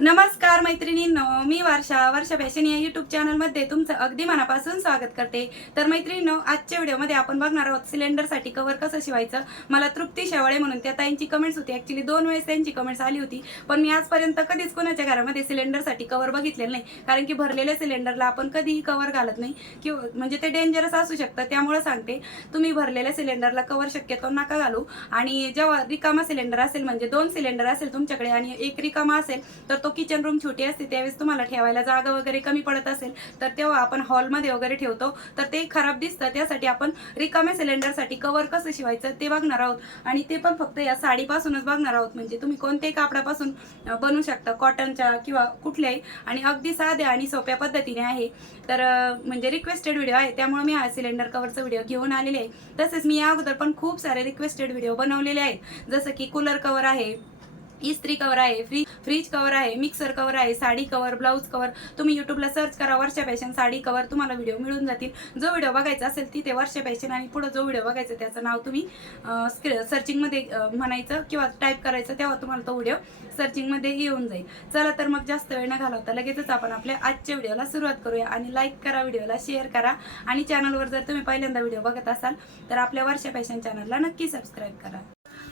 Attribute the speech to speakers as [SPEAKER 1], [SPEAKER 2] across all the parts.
[SPEAKER 1] नमस्कार मैत्रिणींनो मी वर्षा वर्षा फॅशन या युट्यूब चॅनलमध्ये तुमचं अगदी मनापासून स्वागत करते. तर मैत्रिणींनो आजच्या व्हिडिओमध्ये आपण बघणार आहोत सिलेंडरसाठी कवर कसं शिवायचं? मला तृप्ती शेवाळे म्हणून त्या ताईंची कमेंट्स होती. ॲक्च्युली दोन वेळेस त्यांची कमेंट्स आली होती. पण मी आजपर्यंत कधीच कोणाच्या घरामध्ये सिलेंडरसाठी कवर बघितलेलं नाही. कारण की भरलेल्या सिलेंडरला आपण कधीही कवर घालत नाही. किंवा म्हणजे ते डेंजरस असू शकतं. त्यामुळे सांगते तुम्ही भरलेल्या सिलेंडरला कवर शक्यतो नका घालू. आणि जेव्हा रिकामा सिलेंडर असेल म्हणजे दोन सिलेंडर असेल तुमच्याकडे आणि एक रिकामा असेल तर तो किचन रूम छोटी असते त्यावेळेस तुम्हाला ठेवायला जागा वगैरे कमी पडत असेल तर तेव्हा आपण हॉलमध्ये वगैरे ठेवतो. तर ते खराब दिसतं त्यासाठी आपण रिकाम्या सिलेंडरसाठी कवर कसं शिवायचं ते बघणार आहोत. आणि ते पण फक्त या साडीपासूनच बघणार आहोत. म्हणजे तुम्ही कोणत्याही कापडापासून बनवू शकता कॉटनच्या किंवा कुठल्याही. आणि अगदी साध्या आणि सोप्या पद्धतीने आहे. तर म्हणजे रिक्वेस्टेड व्हिडिओ आहे. त्यामुळे मी हा सिलेंडर कवरचा व्हिडिओ घेऊन आलेले आहे. तसेच मी या अगोदर पण खूप सारे रिक्वेस्टेड व्हिडिओ बनवलेले आहेत. जसं की कूलर कवर आहे. इस्त्री कवर आहे फ्री फ्रीज कवर आहे मिक्सर कवर आहे साडी कवर ब्लाऊज कवर तुम्ही युट्यूबला सर्च करा वर्षा फॅशन साडी कवर तुम्हाला व्हिडिओ मिळून जातील. जो व्हिडिओ बघायचा असेल तिथे वर्षा फॅशन आणि पुढे जो व्हिडिओ बघायचा त्याचं नाव तुम्ही सर्चिंगमध्ये म्हणायचं किंवा टाईप करायचं तेव्हा तुम्हाला तो व्हिडिओ सर्चिंगमध्ये येऊन जाईल. चला तर मग जास्त वेळ न घालवता लगेचच आपण आपल्या आजच्या व्हिडिओला सुरुवात करूया आणि लाईक करा व्हिडिओला शेअर करा. आणि चॅनलवर जर तुम्ही पहिल्यांदा व्हिडिओ बघत असाल तर आपल्या वर्षा फॅशन चॅनलला नक्की सबस्क्राईब करा.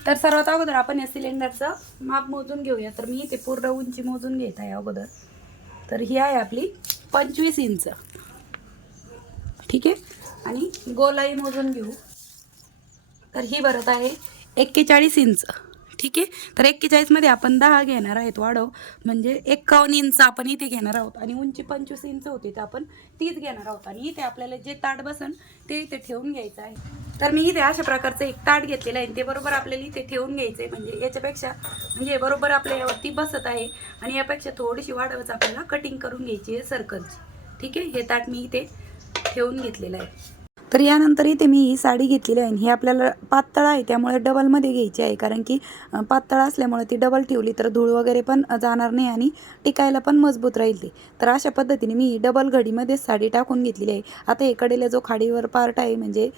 [SPEAKER 1] तर सर्वात अगोदर आपण या सिलेंडरचं माप मोजून घेऊया. तर मी इथे पूर्ण उंची मोजून घेत आहे अगोदर. तर ही आहे आपली पंचवीस इंच. ठीक आहे? आणि गोलाई मोजून घेऊ. तर ही भरत आहे एक्केचाळीस इंच. ठीक आहे? तर एक्केचाळीसमध्ये आपण दहा घेणार आहेत वाढव. म्हणजे एक्कावन्न इंच आपण इथे घेणार आहोत आणि उंची पंचवीस इंच होती तर आपण तीच घेणार आहोत. आणि इथे आपल्याला जे ताट बसन ते इथे ठेवून घ्यायचं आहे. तर मी इथे अशा प्रकारचं एक ताट घेतलेलं आहे ते बरोबर आपल्याला इथे ठेवून घ्यायचं आहे. म्हणजे याच्यापेक्षा म्हणजे बरोबर आपल्या यावरती बसत आहे आणि यापेक्षा थोडीशी वाढवच आपल्याला कटिंग करून घ्यायची आहे सर्कलची ठीक आहे? हे ताट मी इथे ठेवून घेतलेलं आहे. तर यानंतर इथे मी ही साडी घेतलेली आहे आणि ही आपल्याला पातळ आहे त्यामुळे डबलमध्ये घ्यायची आहे. कारण की पातळ असल्यामुळे ती डबल ठेवली तर धूळ वगैरे पण जाणार नाही आणि टिकायला पण मजबूत राहील ती. तर अशा पद्धतीने मी डबल घडीमध्येच साडी टाकून घेतलेली आहे. आता इकडेला जो खाडीवर पार्ट आहे म्हणजे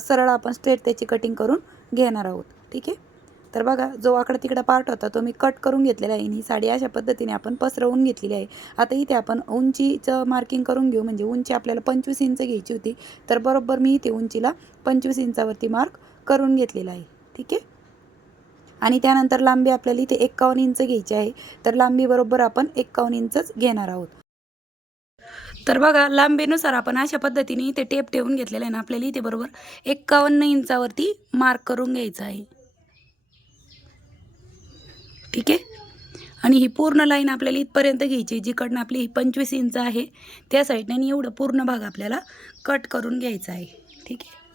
[SPEAKER 1] सरळ आपण स्ट्रेट त्याची कटिंग करून घेणार आहोत. ठीक आहे? तर बघा जो आकडा तिकडा पार्ट होता तो मी कट करून घेतलेला आहे. आणि ही साडी अशा पद्धतीने आपण पसरवून घेतलेली आहे. आता इथे आपण उंचीचं मार्किंग करून घेऊ. म्हणजे उंची आपल्याला पंचवीस इंच घ्यायची होती. तर बरोबर मी इथे उंचीला पंचवीस इंचावरती मार्क करून घेतलेला आहे. ठीक आहे? आणि त्यानंतर लांबी आपल्याला इथे एक्कावन्न इंच घ्यायची आहे. तर लांबी बरोबर आपण एक्कावन्न इंचच घेणार आहोत. तर बघा लांबीनुसार आपण अशा पद्धतीने इथे टेप ठेवून घेतलेला आहे ना आपल्याला इथे बरोबर एक्कावन्न इंचावरती मार्क करून घ्यायचा आहे. ठीक आहे? आणि ही पूर्ण लाईन आपल्याला इथपर्यंत घ्यायची जिकडनं आपली ही पंचवीस इंच आहे त्या साईडने आणि एवढं पूर्ण भाग आपल्याला कट करून घ्यायचा आहे. ठीक आहे?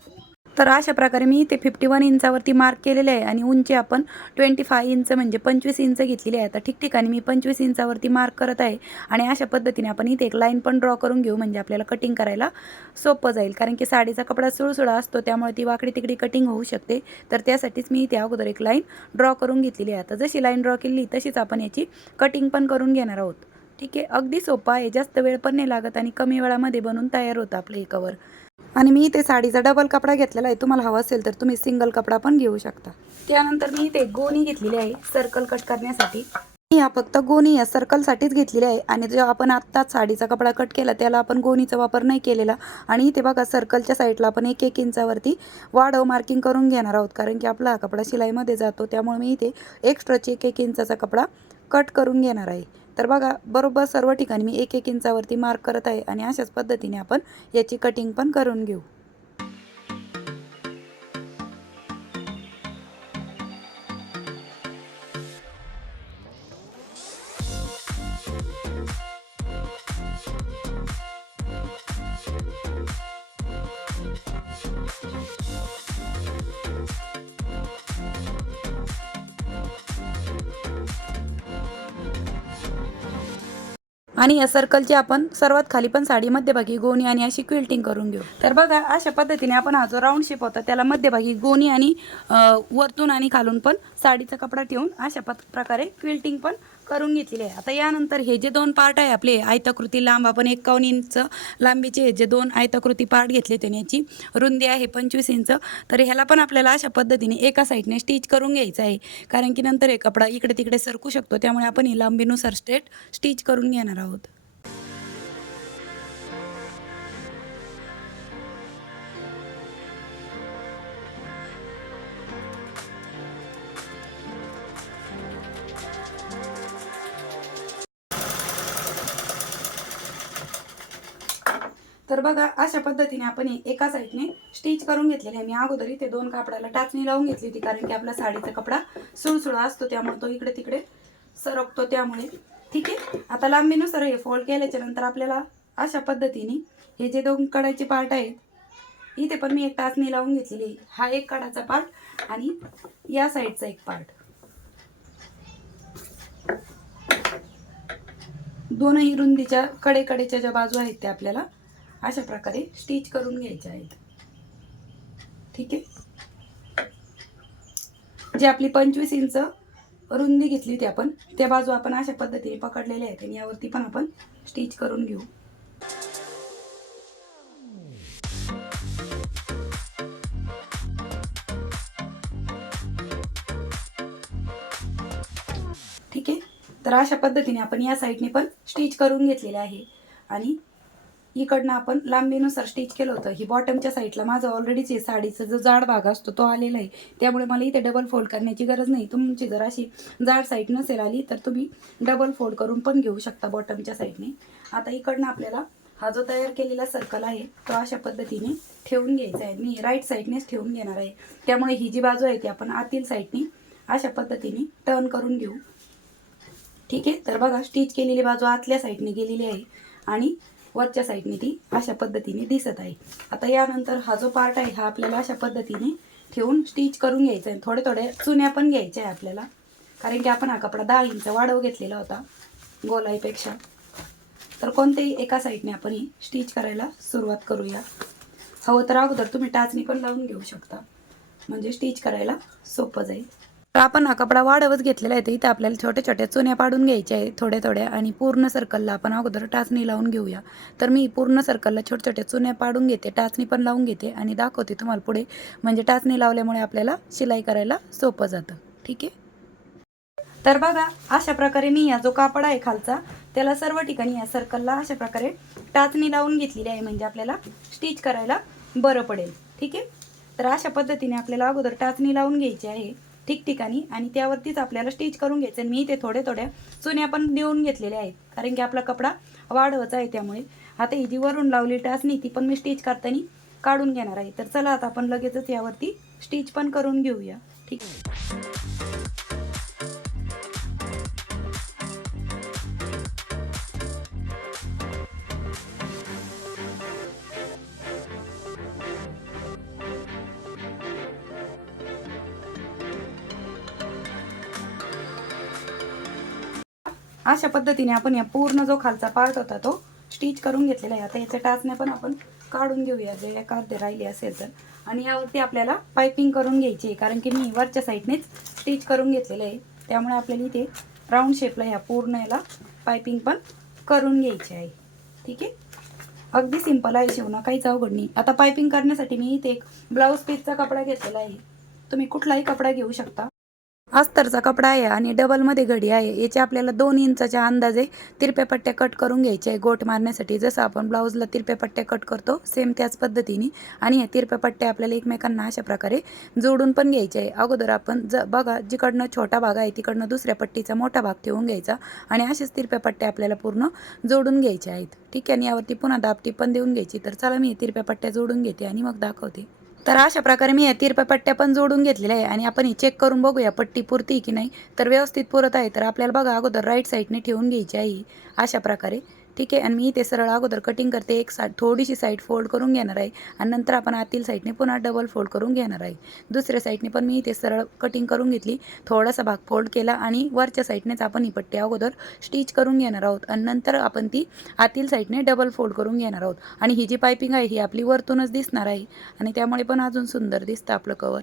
[SPEAKER 1] तर अशा प्रकारे मी इथे फिफ्टी वन इंचावरती मार्क केलेले आहे आणि उंची आपण ट्वेंटी फाय इंच म्हणजे पंचवीस इंच घेतलेली आहे. आता ठिकठिकाणी मी पंचवीस इंचावरती मार्क करत आहे आणि अशा पद्धतीने आपण इथे एक लाईन पण ड्रॉ करून घेऊ म्हणजे आपल्याला कटिंग करायला सोपं जाईल. कारण की साडीचा कपडा सुळसुळा असतो त्यामुळे ती वाकडी तिकडी कटिंग होऊ शकते. तर त्यासाठीच मी इथे अगोदर एक लाईन ड्रॉ करून घेतलेली आहे. आता जशी लाईन ड्रॉ केली तशीच आपण याची कटिंग पण करून घेणार आहोत. ठीक आहे अगदी सोपं आहे. जास्त वेळ पण नाही लागत आणि कमी वेळामध्ये बनून तयार होतं आपलं हे कवर आणि मी इथे साडीचा डबल कपडा घेतलेला आहे. तुम्हाला हवा असेल तर तुम्ही सिंगल कपडा पण घेऊ शकता. त्यानंतर मी इथे गोणी घेतलेली आहे सर्कल कट करण्यासाठी. मी हा फक्त गोणी या सर्कलसाठीच घेतलेली आहे. आणि जो आपण आत्ताच साडीचा कपडा कट केला त्याला आपण गोणीचा वापर नाही केलेला. आणि इथे बघा सर्कलच्या साईडला आपण एक एक इंचावरती वाढव मार्किंग करून घेणार आहोत. कारण की आपला हा कपडा शिलाईमध्ये जातो. त्यामुळे मी इथे एक्स्ट्राची एक एक इंचाचा कपडा कट करून घेणार आहे. तर बघा बरोबर सर्व ठिकाणी मी एक एक इंचावरती मार्क करत आहे आणि अशाच पद्धतीने आपण याची कटिंग पण करून घेऊ. आणि या सर्कलची आपण सर्वात खाली पण साडी मध्यभागी गोणी आणि अशी क्विल्टिंग करून घेऊ. तर बघा अशा पद्धतीने आपण हा जो राऊंड शेप होता त्याला मध्यभागी गोणी आणि वरतून आणि खालून पण साडीचा कपडा ठेवून अशा प्रकारे क्विल्टिंग पण करून घेतलेले आहे. आता यानंतर हे जे दोन पार्ट आहे आपले आयताकृती लांब आपण एकावन्न इंच लांबीचे जे दोन आयताकृती पार्ट घेतले त्याने याची रुंदी आहे पंचवीस इंच. तर ह्याला पण आपल्याला अशा पद्धतीने एका साईडने स्टिच करून घ्यायचं आहे. कारण की नंतर हे कपडा इकडे तिकडे सरकू शकतो त्यामुळे आपण ही लांबीनुसार स्ट्रेट स्टिच करून घेणार आहोत. तर बघा अशा पद्धतीने आपण एका साईडने स्टिच करून घेतलेले आहे. मी अगोदर इथे दोन कापडाला टाचणी लावून घेतली होती कारण की आपला साडीचा कपडा सुळसुळा असतो त्यामुळे तो इकडे तिकडे सरकतो त्यामुळे. ठीक आहे? आता लांबीनुसार हे फोल्ड केल्याच्यानंतर आपल्याला अशा पद्धतीने हे जे दोन कडाचे पार्ट आहेत इथे पण मी एक टाचणी लावून घेतलेली हा एक कडाचा पार्ट आणि या साईडचा एक पार्ट दोनही रुंदीच्या कडेकडेच्या ज्या बाजू आहेत त्या आपल्याला अशा प्रकारे स्टिच करून घ्यायच्या आहेत. ठीक आहे? जी आपली पंचवीस इंच रुंदी घेतली होती आपण त्या बाजू आपण अशा पद्धतीने पकडलेल्या आहेत आणि यावरती पण आपण स्टिच करून घेऊ. ठीक आहे? तर अशा पद्धतीने आपण या साईडने पण स्टिच करून घेतलेले आहे. आणि इकडनं आपण लांबीनुसार स्टिच केलं होतं. ही बॉटमच्या साईडला माझं ऑलरेडीच आहे साडीचा जो जाड भाग असतो तो आलेला आहे. त्यामुळे मला इथे डबल फोल्ड करण्याची गरज नाही. तुमची जर अशी जाड साईड नसेल आली तर तुम्ही डबल फोल्ड करून पण घेऊ शकता बॉटमच्या साईडने आता इकडनं आपल्याला हा जो तयार केलेला सर्कल आहे तो अशा पद्धतीने ठेवून घ्यायचा आहे. मी राईट साईडनेच ठेवून घेणार आहे. त्यामुळे ही जी बाजू आहे ती आपण आतील साईडने अशा पद्धतीने टर्न करून घेऊ. ठीक आहे? तर बघा स्टिच केलेली बाजू आतल्या साईडने गेलेली आहे. आणि वरच्या साईडने ती अशा पद्धतीने दिसत आहे. आता यानंतर हा जो पार्ट आहे हा आपल्याला अशा पद्धतीने ठेवून स्टिच करून घ्यायचा आहे थोडे थोडे चुन्या पण घ्यायच्या आहे आपल्याला. कारण की आपण हा कपडा दहा इंच वाढव घेतलेला होता गोलाईपेक्षा. तर कोणत्याही एका साईडने आपण ही स्टिच करायला सुरुवात करूया. हवं तर अगोदर तुम्ही टाचणी पण लावून घेऊ शकता. म्हणजे स्टिच करायला सोपं जाईल. तर आपण हा कपडा वाढवच घेतलेला आहे तर इथं आपल्याला छोट्या छोट्या चुन्या पाडून घ्यायच्या आहे थोड्या थोड्या आणि पूर्ण सर्कलला आपण अगोदर टाचणी लावून घेऊया. तर मी पूर्ण सर्कलला छोट्या छोट्या चुन्या पाडून घेते टाचणी पण लावून घेते आणि दाखवते तुम्हाला पुढे. म्हणजे टाचणी लावल्यामुळे आपल्याला शिलाई करायला सोपं जातं. ठीक आहे? तर बघा अशा प्रकारे मी या जो कापड आहे खालचा त्याला सर्व ठिकाणी या सर्कलला अशा प्रकारे टाचणी लावून घेतलेली आहे म्हणजे आपल्याला स्टिच करायला बरं पडेल. ठीक आहे? तर अशा पद्धतीने आपल्याला अगोदर टाचणी लावून घ्यायची आहे. ठिकठिकाणी आणि त्यावरतीच आपल्याला स्टिच करून घ्यायचं आणि मी इथे थोड्या थोड्या चुन्या पण देऊन घेतलेल्या आहेत. कारण की आपला कपडा वाढवायचा आहे त्यामुळे. आता ही जी वरून लावली टाचणी ती पण मी स्टिच करताना काढून घेणार आहे. तर चला आता आपण लगेचच यावरती स्टिच पण करून घेऊया. ठीक. आहे अशा पद्धतीने आपण या पूर्ण जो खालचा पार्ट होता तो स्टिच करून घेतलेला आहे. आता याच्या टाचण्या पण आपण काढून घेऊया. जे एका राहिली राहिले असेल तर. आणि यावरती आपल्याला पायपिंग करून घ्यायची आहे. कारण की मी वरच्या साईडनेच स्टिच करून घेतलेलं आहे. त्यामुळे आपल्याला इथे राऊंड शेपला ह्या पूर्ण याला पायपिंग पण करून घ्यायची आहे. ठीक आहे? अगदी सिंपल आहे शिवणं. काहीच अवघड नाही. आता पायपिंग करण्यासाठी मी इथे एक ब्लाऊज पीसचा कपडा घेतलेला आहे. तुम्ही कुठलाही कपडा घेऊ शकता. अस्तरचा कपडा आहे आणि डबलमध्ये घडी आहे. याचे आपल्याला दोन इंचाच्या अंदाजे तिरप्या पट्ट्या कट करून घ्यायच्या आहे. गोट मारण्यासाठी जसं आपण ब्लाऊजला तिरप्या पट्ट्या कट करतो सेम त्याच पद्धतीने. आणि या तिरप्या पट्ट्या आपल्याला एकमेकांना अशा प्रकारे जोडून पण घ्यायचे आहे. अगोदर आपण ज बघा जिकडनं छोटा भाग आहे तिकडनं दुसऱ्या पट्टीचा मोठा भाग ठेवून घ्यायचा आणि असेच तिरप्या पट्ट्या आपल्याला पूर्ण जोडून घ्यायच्या आहेत. ठीक आहे आणि यावरती पुन्हा दाबटी पण देऊन घ्यायची. तर चला मी तिरप्या पट्ट्या जोडून घेते आणि मग दाखवते. तर अशा प्रकारे मी या तिरप्या पट्ट्या पण जोडून घेतलेल्या आहे आणि आपण ही चेक करून बघूया पट्टी पुरती की नाही. तर व्यवस्थित पुरत आहे. तर आपल्याला बघा अगोदर राईट साईडने ठेवून घ्यायची आहे अशा प्रकारे. ठीक आहे. आणि मी इथे सरळ अगोदर कटिंग करते. एक सा थोडीशी साईड फोल्ड करून घेणार आहे. आणि नंतर आपण आतील साईडने पुन्हा डबल फोल्ड करून घेणार आहे. दुसऱ्या साईडने पण मी इथे सरळ कटिंग करून घेतली. थोडासा भाग फोल्ड केला आणि वरच्या साईडनेच आपण ही पट्टी अगोदर स्टिच करून घेणार आहोत. आणि नंतर आपण ती आतील साईडने डबल फोल्ड करून घेणार आहोत. आणि ही जी पायपिंग आहे ही आपली वरतूनच दिसणार आहे. आणि त्यामुळे पण अजून सुंदर दिसतं आपलं कवर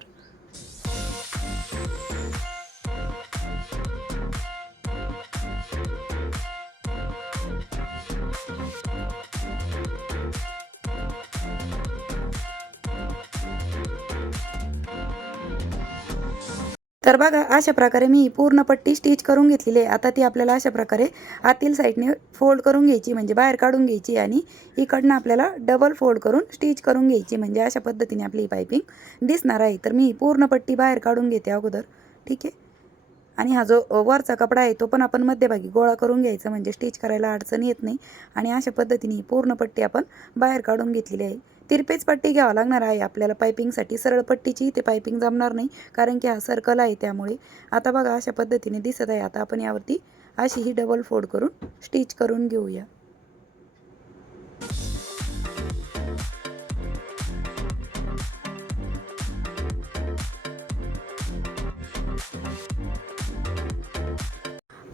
[SPEAKER 1] तर बघा अशा प्रकारे मी पूर्ण पट्टी स्टिच करून घेतलेली आहे. आता ती आपल्याला अशा प्रकारे आतील साईडने फोल्ड करून घ्यायची म्हणजे बाहेर काढून घ्यायची आणि इकडनं आपल्याला डबल फोल्ड करून स्टिच करून घ्यायची. म्हणजे अशा पद्धतीने आपली ही पायपिंग दिसणार आहे. तर मी पूर्ण पट्टी बाहेर काढून घेते अगोदर. ठीक आहे? आणि हा जो वरचा कपडा आहे तो पण आपण मध्यभागी गोळा करून घ्यायचा म्हणजे स्टिच करायला अडचण येत नाही. आणि अशा पद्धतीने ही पूर्ण पट्टी आपण बाहेर काढून घेतलेली आहे. तिरपेच पट्टी घ्यावं लागणार आहे. आपल्याला पायपिंगसाठी सरळ पट्टीची इथे पायपिंग जमणार नाही कारण की हा सर्कल आहे त्यामुळे. आता बघा अशा पद्धतीने दिसत आहे. आता आपण यावरती अशी ही डबल फोल्ड करून स्टिच करून घेऊया.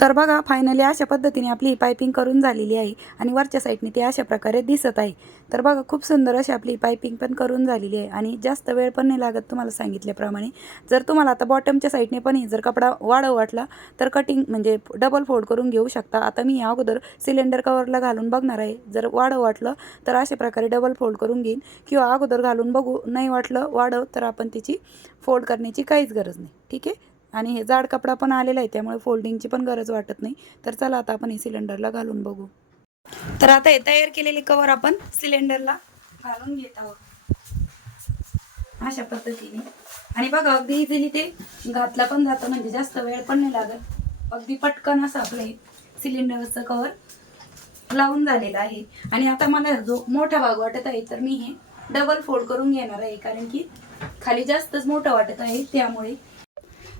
[SPEAKER 1] तर बघा फायनली अशा पद्धतीने आपली ही पायपिंग करून झालेली आहे आणि वरच्या साईडने ती अशा प्रकारे दिसत आहे. तर बघा खूप सुंदर अशी आपली पायपिंग पण करून झालेली आहे आणि जास्त वेळ पण नाही लागत तुम्हाला सांगितल्याप्रमाणे. जर तुम्हाला आता बॉटमच्या साईडने पण जर कपडा वाढव वाटला तर कटिंग म्हणजे डबल फोल्ड करून घेऊ शकता. आता मी या अगोदर सिलेंडर कवरला घालून बघणार आहे. जर वाढव वाटलं तर अशा प्रकारे डबल फोल्ड करून घेईन. किंवा अगोदर घालून बघू नाही वाटलं वाढव तर आपण तिची फोल्ड करण्याची काहीच गरज नाही. ठीक आहे? आणि हे जाड कपडा पण आलेला आहे त्यामुळे फोल्डिंगची पण गरज वाटत नाही. तर चला आता आपण हे सिलेंडरला घालून बघू. तर आता हे तयार केलेले कवर आपण सिलेंडरला घालून घेत आहोत. अशा पद्धतीने. आणि बघा अगदी इझिली ते घातला पण जातं म्हणजे जास्त वेळ पण नाही लागत. अगदी पटकन असं आपलं हे सिलेंडरचं कवर लावून झालेलं आहे. आणि आता मला जो मोठा भाग वाटत आहे तर मी हे डबल फोल्ड करून घेणार आहे कारण की खाली जास्तच मोठं वाटत आहे त्यामुळे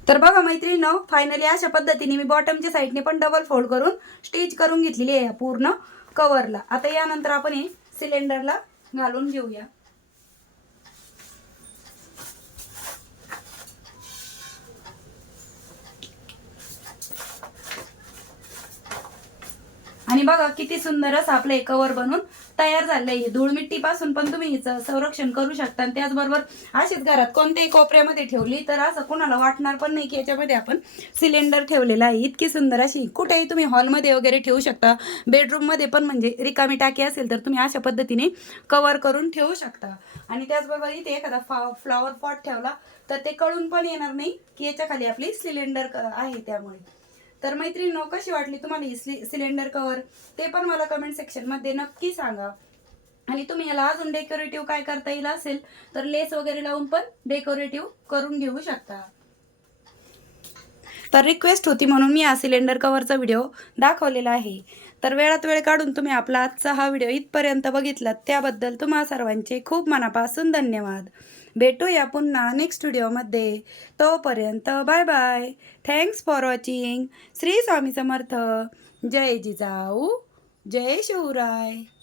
[SPEAKER 1] तर बघा मैत्रिणीनं फायनली अशा पद्धतीने मी बॉटमच्या साईडने पण डबल फोल्ड करून स्टिच करून घेतलेली आहे या पूर्ण कवरला आता यानंतर आपण हे सिलेंडरला घालून घेऊया. आणि बघा किती सुंदर असं आपलं हे कवर बनून तयार झालं आहे. धूळ मिट्टीपासून पण तुम्ही हिचं संरक्षण करू शकता. आणि त्याचबरोबर अशीच घरात कोणत्याही कोपऱ्यामध्ये ठेवली तर असं कोणाला वाटणार पण नाही की याच्यामध्ये आपण सिलेंडर ठेवलेला आहे. इतकी सुंदर अशी कुठेही तुम्ही हॉलमध्ये वगैरे ठेवू शकता. बेडरूममध्ये पण म्हणजे रिकामी टाकी असेल तर तुम्ही अशा पद्धतीने कवर करून ठेवू शकता. आणि त्याचबरोबर इथे एखादा फा फ्लॉवर पॉट ठेवला तर ते कळून पण येणार नाही की याच्या खाली आपली सिलेंडर आहे त्यामुळे. तर मैत्रिणी कशी वाटली तुम्हाला ही सिलेंडर कवर ते पण मला कमेंट सेक्शनमध्ये नक्की सांगा. आणि तुम्ही याला अजून डेकोरेटिव्ह काय करता येईल असेल तर लेस वगैरे लावून पण डेकोरेटिव्ह करून घेऊ शकता. तर रिक्वेस्ट होती म्हणून मी हा सिलेंडर कवरचा व्हिडिओ दाखवलेला आहे. तर वेळात वेळ काढून तुम्ही आपला आजचा हा व्हिडिओ इथपर्यंत बघितलात. त्याबद्दल तुम्हा सर्वांचे खूप मनापासून धन्यवाद. भेटूया पुन्हा नेक्स्ट व्हिडिओमध्ये तोपर्यंत bye bye thanks for watching Shri Swami Samarth. Jai Jijau. Jai Shivray.